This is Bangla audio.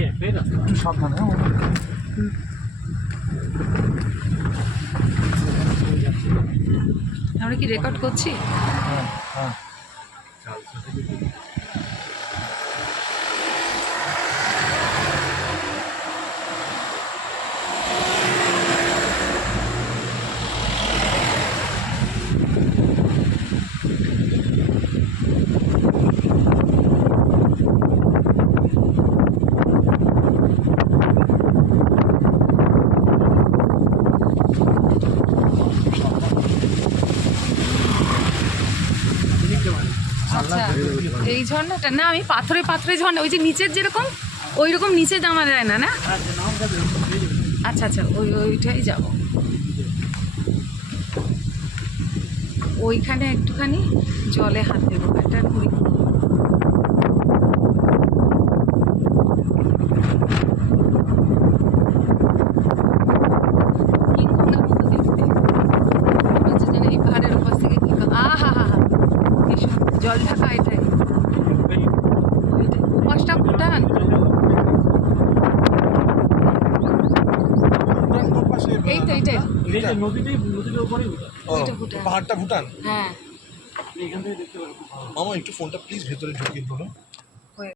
একটু সাবধানে। আমরা কি রেকর্ড করছি? হ্যাঁ হ্যাঁ। আচ্ছা, এই ঝর্ণাটা না, আমি পাথরে পাথরে ঝর্ণা, ওই যে নিচের যেরকম ওই রকম নিচে নামা যায় না, না? আচ্ছা আচ্ছা, ওইটাই যাব। ওইখানে একটুখানি জলে হাত দেবো, একটা ঘুরি। কিংকঙ্গের মতো দেখতে মনে হচ্ছে যেন এই পাহাড়ের উপর থেকে আহা হা হা, ভীষণ জল ঢাকা এটাই। ওপাশটা ভুটান। এই তো এইটাই, এটা নদীর উপরেই এটা ভুটান। পাহাড়টা ভুটান। হ্যাঁ, এখান থেকে দেখতে পারো। মামা একটু ফোনটা প্লিজ ভেতরে ঢুকিয়ে ধরো।